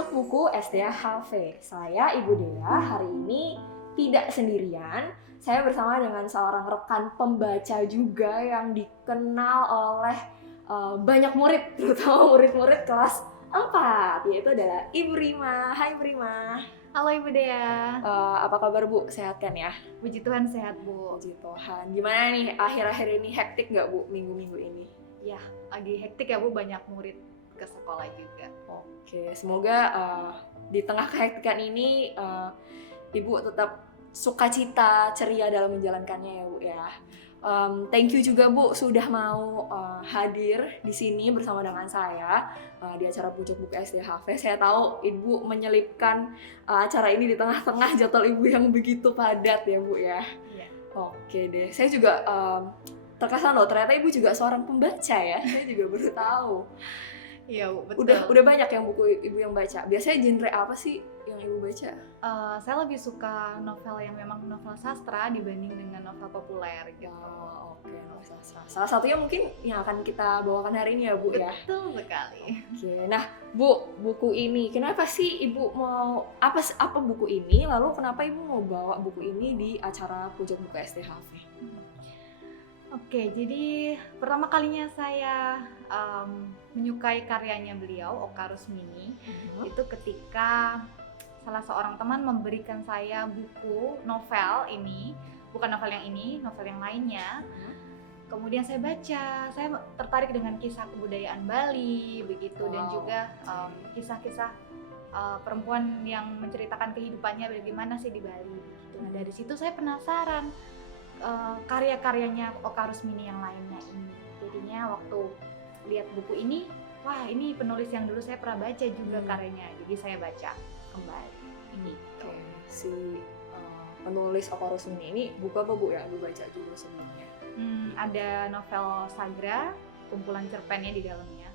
Pucuk Buku SDHV. Saya Ibu Dea, hari ini tidak sendirian. Saya bersama dengan seorang rekan pembaca juga yang dikenal oleh banyak murid, terutama murid-murid kelas 4, yaitu adalah Ibu Rima. Hai Ibu Rima. Halo Ibu Dea. Apa kabar Bu? Sehat kan ya? Puji Tuhan sehat Bu. Puji Tuhan. Gimana nih akhir-akhir ini, hektik nggak Bu minggu-minggu ini? Ya, lagi hektik ya Bu, banyak murid ke sekolah juga. Oke, semoga di tengah kehektikan ini Ibu tetap sukacita, ceria dalam menjalankannya ya Bu ya. Thank you juga Bu sudah mau hadir di sini bersama dengan saya di acara Pucuk Buku SDHV. Saya tahu Ibu menyelipkan acara ini di tengah-tengah jadwal Ibu yang begitu padat ya Bu ya. Iya. Oke deh, saya juga terkesan loh ternyata Ibu juga seorang pembaca ya. Saya juga baru tahu. Iya Bu, betul. Udah banyak yang buku Ibu yang baca. Biasanya genre apa sih yang Ibu baca? Saya lebih suka novel yang memang novel sastra dibanding dengan novel populer gitu. Oke, novel sastra. Salah satunya mungkin yang akan kita bawakan hari ini ya Bu ya. Betul sekali. Oke, nah Bu, buku ini kenapa sih Ibu mau apa buku ini? Lalu kenapa Ibu mau bawa buku ini di acara Pucuk Buku SDHV? Oke, jadi pertama kalinya saya menyukai karyanya beliau, Oka Rusmini, itu ketika salah seorang teman memberikan saya buku novel ini, bukan novel yang ini, novel yang lainnya. Kemudian saya baca, saya tertarik dengan kisah kebudayaan Bali, begitu, dan juga kisah-kisah perempuan yang menceritakan kehidupannya bagaimana sih di Bali. Begitu. Nah dari situ saya penasaran karya-karyanya Oka Rusmini yang lainnya ini. Jadinya waktu lihat buku ini, wah ini penulis yang dulu saya pernah baca juga karyanya, jadi saya baca kembali ini. Si penulis Oka Rusmini ini buku apa Bu yang Ibu baca juga sebelumnya? Ada novel Sagra, kumpulan cerpennya di dalamnya.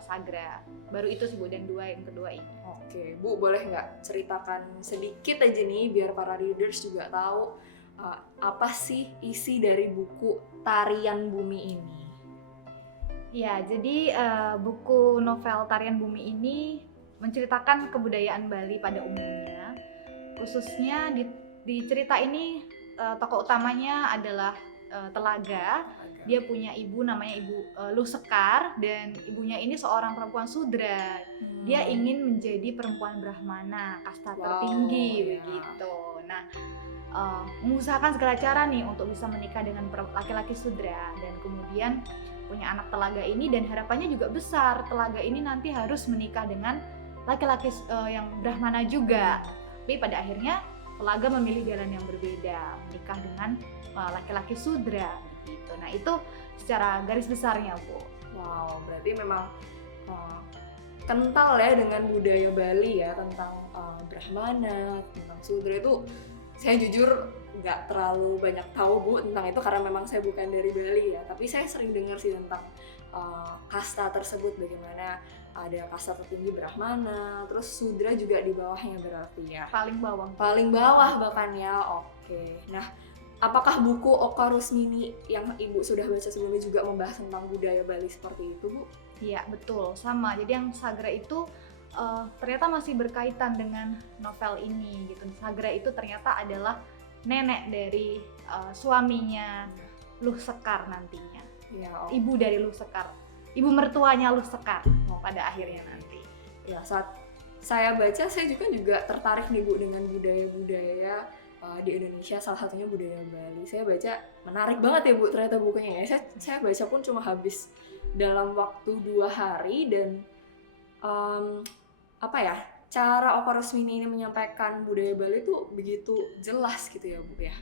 Sagra, baru itu sih Bu, dan yang kedua ini. Oke, Bu boleh nggak ceritakan sedikit aja nih biar para readers juga tahu apa sih isi dari buku Tarian Bumi ini? Ya, jadi buku novel Tarian Bumi ini menceritakan kebudayaan Bali pada umumnya. Khususnya di cerita ini tokoh utamanya adalah Telaga. Dia punya ibu namanya Ibu Luh Sekar, dan ibunya ini seorang perempuan sudra. Dia ingin menjadi perempuan Brahmana, kasta tertinggi begitu. Nah, mengusahakan segala cara nih untuk bisa menikah dengan laki-laki sudra, dan kemudian punya anak Telaga ini, dan harapannya juga besar, Telaga ini nanti harus menikah dengan laki-laki yang Brahmana juga. Tapi pada akhirnya Telaga memilih jalan yang berbeda, menikah dengan laki-laki sudra gitu. Nah itu secara garis besarnya Bu. Wow, berarti memang kental ya dengan budaya Bali ya, tentang Brahmana, tentang sudra. Itu saya jujur nggak terlalu banyak tahu Bu tentang itu karena memang saya bukan dari Bali ya, tapi saya sering dengar sih tentang kasta tersebut, bagaimana ada kasta tertinggi Brahmana, terus sudra juga di bawahnya berarti ya. Paling bawah bahkan ya. Oke. Nah, apakah buku Oka Rusmini yang Ibu sudah baca sebelumnya juga membahas tentang budaya Bali seperti itu Bu? Iya betul, sama. Jadi yang Sagra itu ternyata masih berkaitan dengan novel ini gitu. Sagra itu ternyata adalah nenek dari suaminya Luh Sekar nantinya. Ya, Ibu dari Luh Sekar, ibu mertuanya Luh Sekar pada akhirnya nanti. Ya, saat saya baca saya juga tertarik nih Bu dengan budaya-budaya di Indonesia, salah satunya budaya Bali. Saya baca menarik banget ya Bu ternyata bukunya ya. Saya baca pun cuma habis dalam waktu 2 hari, dan cara Oka Rusmini ini menyampaikan budaya Bali itu begitu jelas gitu ya Bu ya.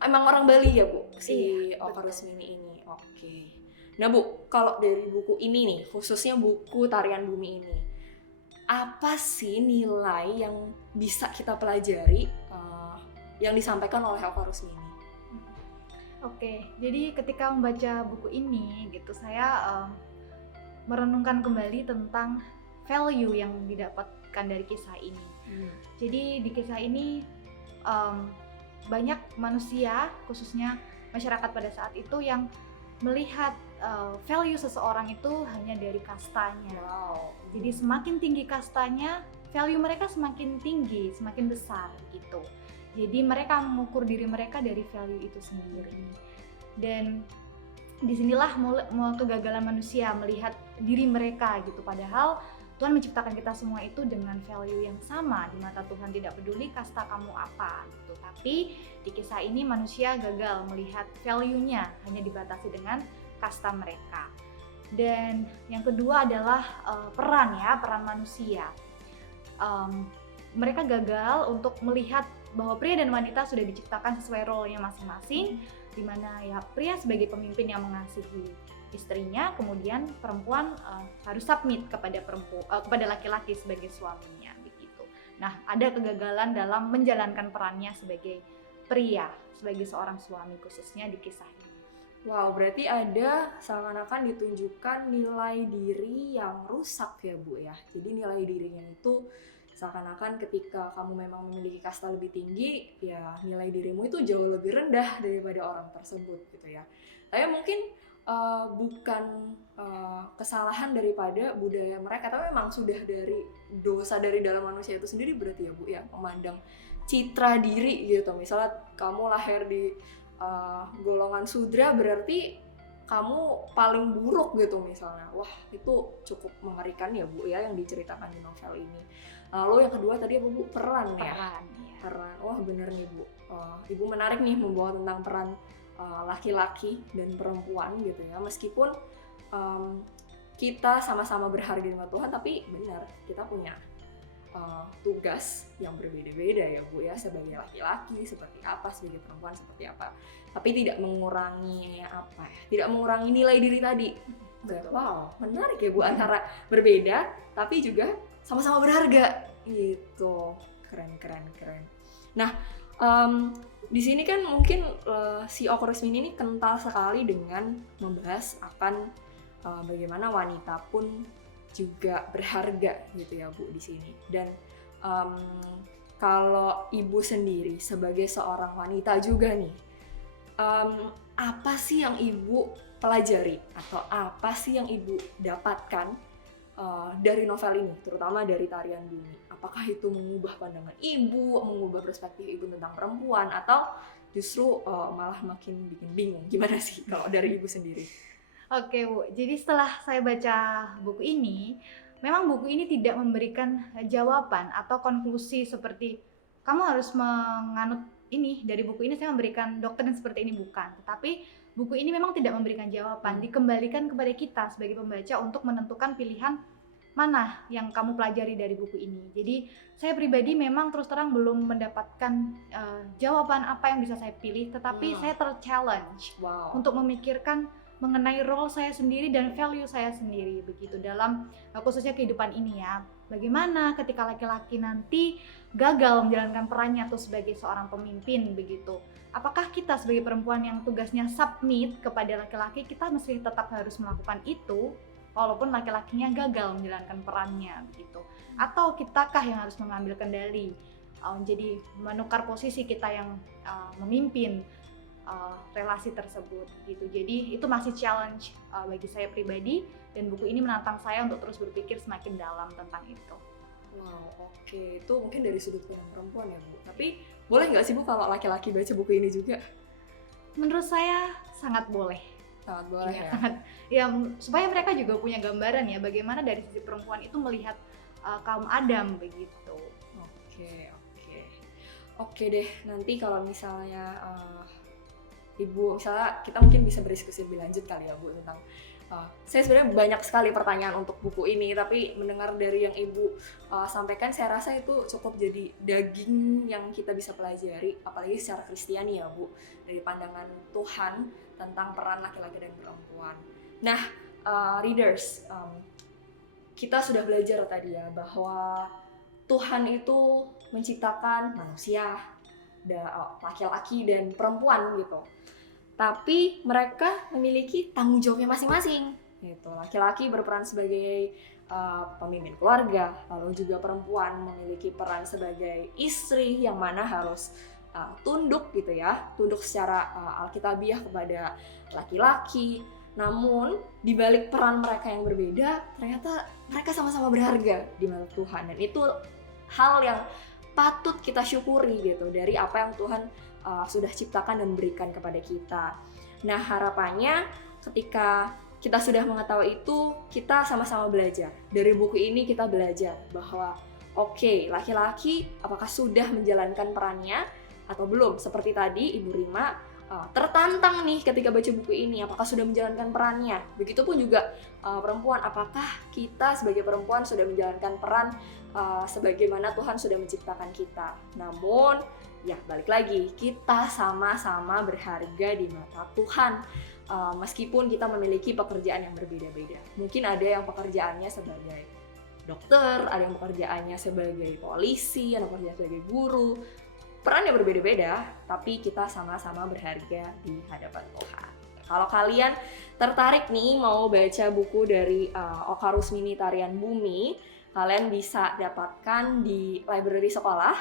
Emang orang Bali ya Bu si Oka Rusmini ini. Oke. Nah Bu, kalau dari buku ini nih, khususnya buku Tarian Bumi ini, apa sih nilai yang bisa kita pelajari yang disampaikan oleh Oka Rusmini? Oke, jadi ketika membaca buku ini gitu, saya merenungkan kembali tentang value yang didapatkan dari kisah ini. Jadi di kisah ini banyak manusia, khususnya masyarakat pada saat itu, yang melihat value seseorang itu hanya dari kastanya. Wow. Jadi semakin tinggi kastanya, value mereka semakin tinggi, semakin besar gitu. Jadi mereka mengukur diri mereka dari value itu sendiri. Dan disinilah kegagalan manusia melihat diri mereka gitu. Padahal Tuhan menciptakan kita semua itu dengan value yang sama. Di mata Tuhan tidak peduli kasta kamu apa gitu. Tapi di kisah ini manusia gagal melihat value-nya, hanya dibatasi dengan kasta mereka. Dan yang kedua adalah peran manusia. Mereka gagal untuk melihat bahwa pria dan wanita sudah diciptakan sesuai role-nya masing-masing, di mana ya pria sebagai pemimpin yang mengasihi istrinya, kemudian perempuan harus submit kepada laki-laki sebagai suaminya begitu. Nah, ada kegagalan dalam menjalankan perannya sebagai pria, sebagai seorang suami khususnya di kisah ini. Wow, berarti ada seakan-akan ditunjukkan nilai diri yang rusak ya Bu ya. Jadi nilai dirinya itu seakan-akan ketika kamu memang memiliki kasta lebih tinggi, ya nilai dirimu itu jauh lebih rendah daripada orang tersebut gitu ya. Tapi mungkin bukan kesalahan daripada budaya mereka, tapi memang sudah dari dosa dari dalam manusia itu sendiri berarti ya Bu ya, memandang citra diri gitu. Misalnya kamu lahir di golongan sudra berarti kamu paling buruk gitu misalnya. Wah, itu cukup mengerikan ya Bu ya yang diceritakan di novel ini. Lalu yang kedua tadi apa Bu? Peran ya. Peran. Wah, bener nih Bu. Ibu menarik nih membawa tentang peran laki-laki dan perempuan gitu ya. Meskipun kita sama-sama berharga dengan Tuhan, tapi benar kita punya tugas yang berbeda-beda ya Bu ya, sebagai laki-laki seperti apa, sebagai perempuan seperti apa, tapi tidak mengurangi tidak mengurangi nilai diri tadi. Betul. Wow, menarik ya Bu, antara berbeda tapi juga sama-sama berharga gitu. Keren. Nah, di sini kan mungkin si Okorismin ini kental sekali dengan membahas akan bagaimana wanita pun juga berharga gitu ya Bu di sini. Dan kalau Ibu sendiri sebagai seorang wanita juga nih, apa sih yang Ibu pelajari atau apa sih yang Ibu dapatkan dari novel ini, terutama dari Tarian Bumi? Apakah itu mengubah pandangan Ibu, mengubah perspektif Ibu tentang perempuan, atau justru malah makin bikin bingung? Gimana sih kalau dari Ibu sendiri? Oke Bu, jadi setelah saya baca buku ini, memang buku ini tidak memberikan jawaban atau konklusi seperti kamu harus menganut ini, dari buku ini saya memberikan doktrin seperti ini, bukan. Tetapi buku ini memang tidak memberikan jawaban, dikembalikan kepada kita sebagai pembaca untuk menentukan pilihan mana yang kamu pelajari dari buku ini. Jadi saya pribadi memang terus terang belum mendapatkan jawaban apa yang bisa saya pilih, tetapi saya ter-challenge untuk memikirkan mengenai role saya sendiri dan value saya sendiri begitu dalam khususnya kehidupan ini ya. Bagaimana ketika laki-laki nanti gagal menjalankan perannya tuh sebagai seorang pemimpin begitu. Apakah kita sebagai perempuan yang tugasnya submit kepada laki-laki, kita mesti tetap harus melakukan itu walaupun laki-lakinya gagal menjalankan perannya begitu. Atau kitakah yang harus mengambil kendali, jadi menukar posisi kita yang memimpin relasi tersebut gitu. Jadi itu masih challenge bagi saya pribadi, dan buku ini menantang saya untuk terus berpikir semakin dalam tentang itu. Wow, oke. Itu mungkin dari sudut pandang perempuan ya Bu. Tapi boleh nggak sih Bu kalau laki-laki baca buku ini juga? Menurut saya sangat boleh. Sangat boleh ya. Sangat, ya supaya mereka juga punya gambaran ya bagaimana dari sisi perempuan itu melihat kaum Adam begitu. Oke deh. Nanti kalau misalnya Ibu, misalnya kita mungkin bisa berdiskusi lebih lanjut kali ya Bu tentang saya sebenarnya banyak sekali pertanyaan untuk buku ini, tapi mendengar dari yang Ibu sampaikan saya rasa itu cukup jadi daging yang kita bisa pelajari, apalagi secara Kristiani ya Bu, dari pandangan Tuhan tentang peran laki-laki dan perempuan. Nah, readers, kita sudah belajar tadi ya bahwa Tuhan itu menciptakan manusia, laki-laki dan perempuan gitu. Tapi mereka memiliki tanggung jawabnya masing-masing. Gitu. Laki-laki berperan sebagai pemimpin keluarga, lalu juga perempuan memiliki peran sebagai istri yang mana harus tunduk gitu ya, tunduk secara alkitabiah kepada laki-laki. Namun di balik peran mereka yang berbeda, ternyata mereka sama-sama berharga di mata Tuhan, dan itu hal yang patut kita syukuri gitu dari apa yang Tuhan sudah ciptakan dan berikan kepada kita. Nah, harapannya ketika kita sudah mengetahui itu, kita sama-sama belajar. Dari buku ini kita belajar bahwa oke, laki-laki apakah sudah menjalankan perannya atau belum? Seperti tadi Ibu Rima tertantang nih ketika baca buku ini, apakah sudah menjalankan perannya? Begitupun juga perempuan, apakah kita sebagai perempuan sudah menjalankan peran sebagaimana Tuhan sudah menciptakan kita? Namun, ya balik lagi, kita sama-sama berharga di mata Tuhan. Meskipun kita memiliki pekerjaan yang berbeda-beda. Mungkin ada yang pekerjaannya sebagai dokter, ada yang pekerjaannya sebagai polisi, ada yang pekerjaannya sebagai guru. Perannya berbeda-beda, tapi kita sama-sama berharga di hadapan Tuhan. Kalau kalian tertarik nih mau baca buku dari Oka Rusmini Tarian Bumi, kalian bisa dapatkan di library sekolah.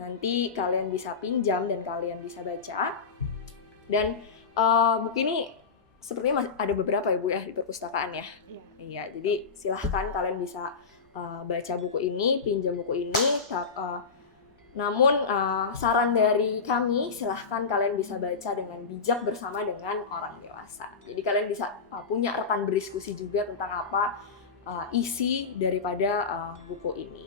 Nanti kalian bisa pinjam dan kalian bisa baca. Dan buku ini sepertinya masih ada beberapa ya Bu ya di perpustakaan ya. Iya, jadi silahkan kalian bisa baca buku ini, pinjam buku ini. Namun saran dari kami, silahkan kalian bisa baca dengan bijak bersama dengan orang dewasa. Jadi kalian bisa punya rekan berdiskusi juga tentang apa isi daripada buku ini.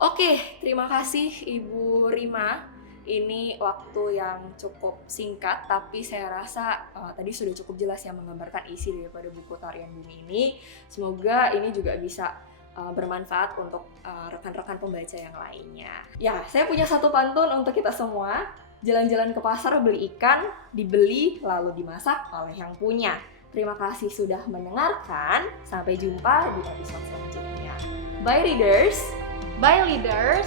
Oke, terima kasih Ibu Rima. Ini waktu yang cukup singkat, tapi saya rasa tadi sudah cukup jelas ya menggambarkan isi daripada buku Tarian Bumi ini. Semoga ini juga bisa bermanfaat untuk rekan-rekan pembaca yang lainnya. Ya, saya punya satu pantun untuk kita semua. Jalan-jalan ke pasar beli ikan, dibeli lalu dimasak oleh yang punya. Terima kasih sudah mendengarkan. Sampai jumpa di episode selanjutnya. Bye readers. Bye leaders.